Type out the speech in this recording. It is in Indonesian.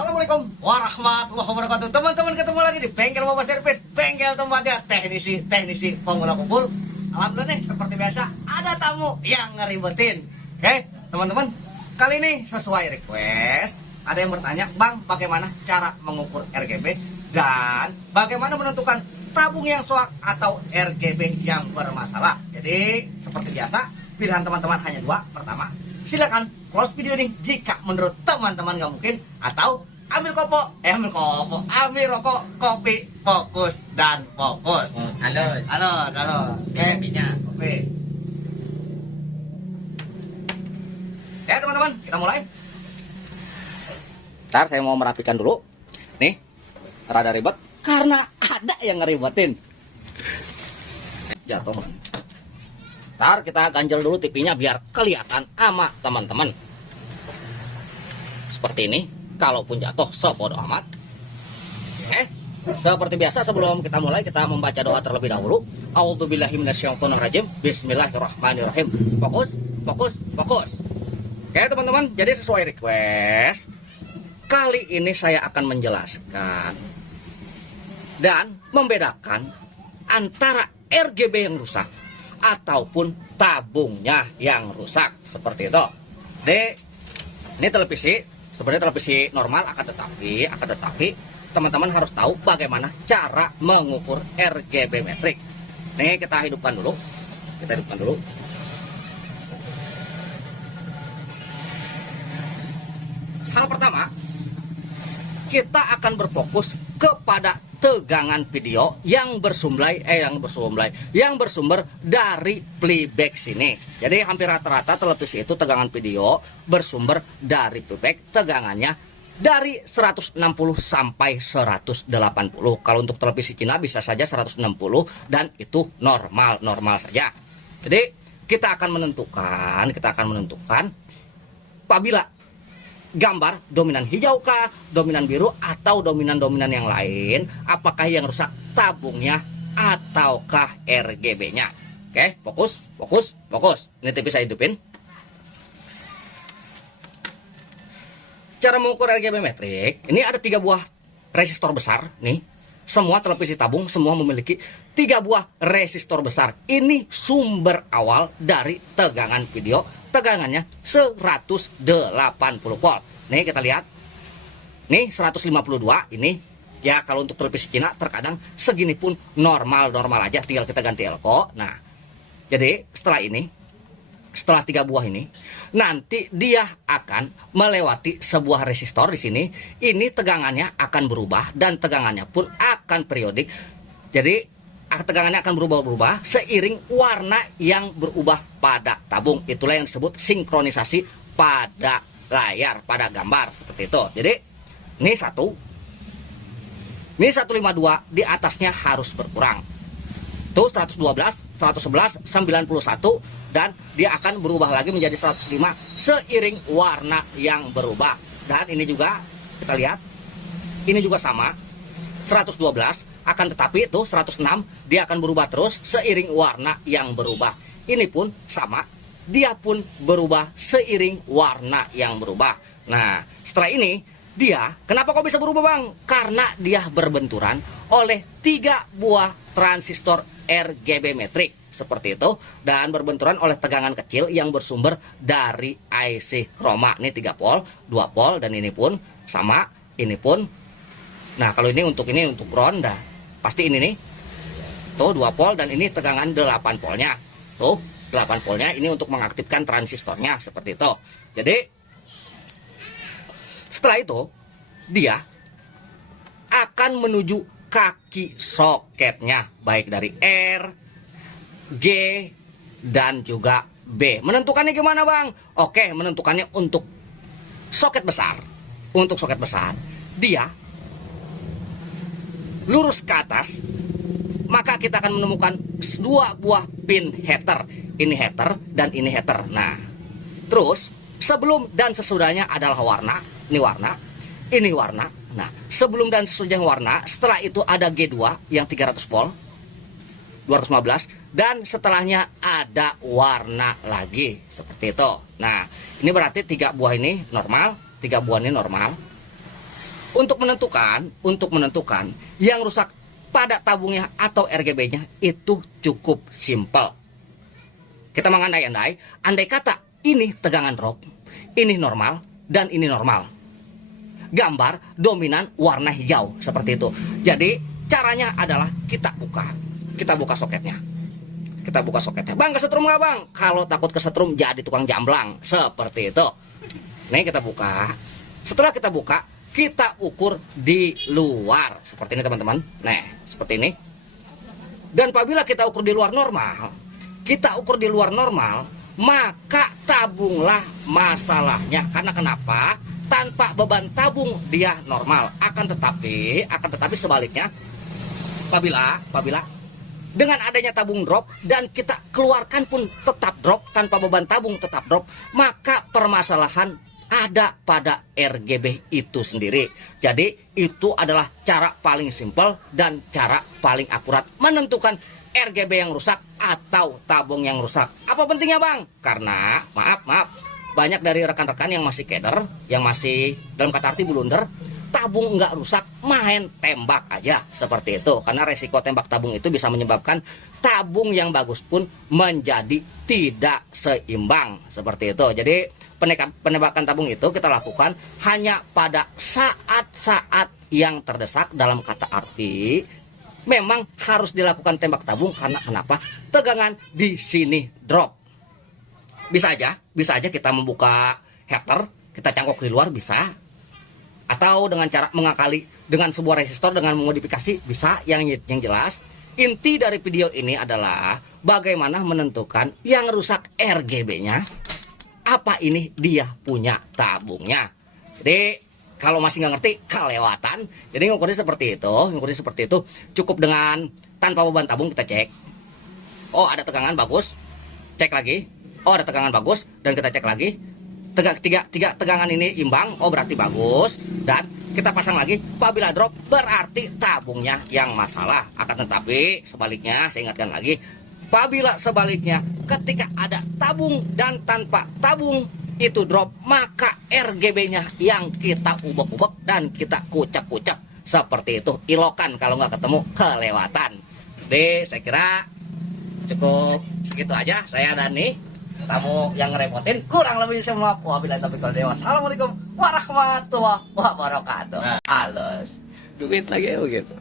Assalamualaikum warahmatullahi wabarakatuh. Teman-teman, ketemu lagi di bengkel Moba Servis, bengkel tempatnya teknisi pengguna kumpul. Alhamdulillah nih, seperti biasa ada tamu yang ngeribetin. Oke teman-teman, kali ini sesuai request ada yang bertanya, Bang, bagaimana cara mengukur RGB dan bagaimana menentukan tabung yang soak atau RGB yang bermasalah. Jadi seperti biasa, pilihan teman-teman hanya dua. Pertama, silakan close video ini jika menurut teman-teman nggak mungkin, atau ambil rokok, kopi, fokus dan fokus. Halo. Kopinya. Kopi. Ya teman-teman, kita mulai. Ntar saya mau merapikan dulu. Nih, rada ribet karena ada yang ngeribetin. Jatuh. Ntar kita ganjel dulu TV-nya biar kelihatan sama teman-teman. Seperti ini. Kalaupun jatuh, sebodo amat. Oke. Seperti biasa, sebelum kita mulai, kita membaca doa terlebih dahulu. A'udzubillahiminasyaitonirrajim. Bismillahirrahmanirrahim. Fokus. Oke teman-teman, jadi sesuai request, kali ini saya akan menjelaskan dan membedakan antara RGB yang rusak ataupun tabungnya yang rusak. Seperti itu. Jadi, ini televisi. Sebenarnya televisi normal, akan tetapi teman-teman harus tahu bagaimana cara mengukur RGB metrik. Nih kita hidupkan dulu. Hal pertama, kita akan berfokus kepada tegangan video yang bersumber dari playback sini. Jadi hampir rata-rata televisi itu tegangan video bersumber dari playback, tegangannya dari 160 sampai 180. Kalau untuk televisi Cina bisa saja 160 dan itu normal saja. Jadi kita akan menentukan apabila gambar dominan hijau kah, dominan biru, atau dominan-dominan yang lain, apakah yang rusak tabungnya ataukah RGB-nya. Oke, fokus. Ini TV saya hidupin. Cara mengukur RGB metrik, ini ada 3 buah resistor besar nih. Semua televisi tabung semua memiliki 3 buah resistor besar. Ini sumber awal dari tegangan video. Tegangannya 180 volt. Nih kita lihat. Nih 152 ini. Ya kalau untuk televisi Cina terkadang segini pun normal aja, tinggal kita ganti elko. Nah, jadi setelah 3 buah ini, nanti dia akan melewati sebuah resistor di sini. Ini tegangannya akan berubah dan tegangannya pun akan periodik. Jadi tegangannya akan berubah seiring warna yang berubah pada tabung. Itulah yang disebut sinkronisasi pada layar, pada gambar, seperti itu. Jadi ini 152, di atasnya harus berkurang. Tuh 112, 111, 91, dan dia akan berubah lagi menjadi 105 seiring warna yang berubah. Dan ini juga kita lihat, ini juga sama 112, akan tetapi itu 106 dia akan berubah terus seiring warna yang berubah. Ini pun sama, dia pun berubah seiring warna yang berubah. Nah, setelah ini dia, kenapa kok bisa berubah, Bang? Karena dia berbenturan oleh 3 buah transistor RGB metrik seperti itu, dan berbenturan oleh tegangan kecil yang bersumber dari IC chroma. Ini 3 volt, 2 volt, dan ini pun sama, ini pun. Nah, kalau ini untuk ground, dah pasti ini nih. Tuh 2 volt, dan ini tegangan 8 voltnya. Tuh 8 voltnya ini untuk mengaktifkan transistornya, seperti itu. Jadi setelah itu dia akan menuju kaki soketnya, baik dari R, G, dan juga B. Menentukannya gimana, Bang? Oke, menentukannya untuk soket besar. Untuk soket besar, dia lurus ke atas, maka kita akan menemukan 2 buah pin header. Ini header dan ini header. Nah, terus sebelum dan sesudahnya adalah warna. Ini warna, ini warna. Nah, sebelum dan sesudahnya warna, setelah itu ada G2 yang 300 volt, 215, dan setelahnya ada warna lagi, seperti itu. Nah, ini berarti 3 buah ini normal, 3 buah ini normal. Untuk menentukan yang rusak pada tabungnya atau RGB-nya itu cukup simpel. Kita mengandai-andai, andai kata ini tegangan drop, ini normal, dan ini normal. Gambar dominan warna hijau seperti itu. Jadi caranya adalah kita buka soketnya. Bang, kesetrum nggak bang? Kalau takut kesetrum jadi tukang jamblang seperti itu. Nih kita buka. Setelah kita buka, kita ukur di luar seperti ini teman-teman. Nah, seperti ini. Dan apabila kita ukur di luar normal, maka tabunglah masalahnya. Karena kenapa? Tanpa beban tabung dia normal. Akan tetapi sebaliknya, apabila dengan adanya tabung drop dan kita keluarkan pun tetap drop, tanpa beban tabung tetap drop, maka permasalahan ada pada RGB itu sendiri. Jadi itu adalah cara paling simpel dan cara paling akurat menentukan RGB yang rusak atau tabung yang rusak. Apa pentingnya bang? Karena maaf, banyak dari rekan-rekan yang masih keder, yang masih dalam kata arti blunder, tabung nggak rusak, main tembak aja seperti itu. Karena resiko tembak tabung itu bisa menyebabkan tabung yang bagus pun menjadi tidak seimbang seperti itu. Jadi penembakan tabung itu kita lakukan hanya pada saat-saat yang terdesak. Dalam kata arti memang harus dilakukan tembak tabung karena kenapa? Tegangan di sini drop. Bisa aja kita membuka heater, kita cangkok di luar bisa. Atau dengan cara mengakali dengan sebuah resistor dengan memodifikasi bisa. Yang jelas inti dari video ini adalah bagaimana menentukan yang rusak RGB-nya. Apa ini dia punya tabungnya. Jadi kalau masih nggak ngerti kelewatan. Jadi ngukurnya seperti itu. Cukup dengan tanpa beban tabung kita cek. Oh ada tegangan bagus. Cek lagi. Oh ada tegangan bagus dan kita cek lagi. Tiga tegangan ini imbang. Oh berarti bagus. Dan kita pasang lagi. Apabila drop berarti tabungnya yang masalah. Akan tetapi sebaliknya saya ingatkan lagi. Apabila sebaliknya ketika ada tabung dan tanpa tabung itu drop, maka RGB-nya yang kita ubek-ubek dan kita kucek-kucek seperti itu. Ilokan kalau nggak ketemu kelewatan. Jadi saya kira cukup segitu aja. Saya Dani, tamu yang ngerepotin kurang lebih semua. Wabillahi taufiq wal hidayah. Assalamualaikum warahmatullahi wabarakatuh. Halus. Duit lagi begitu.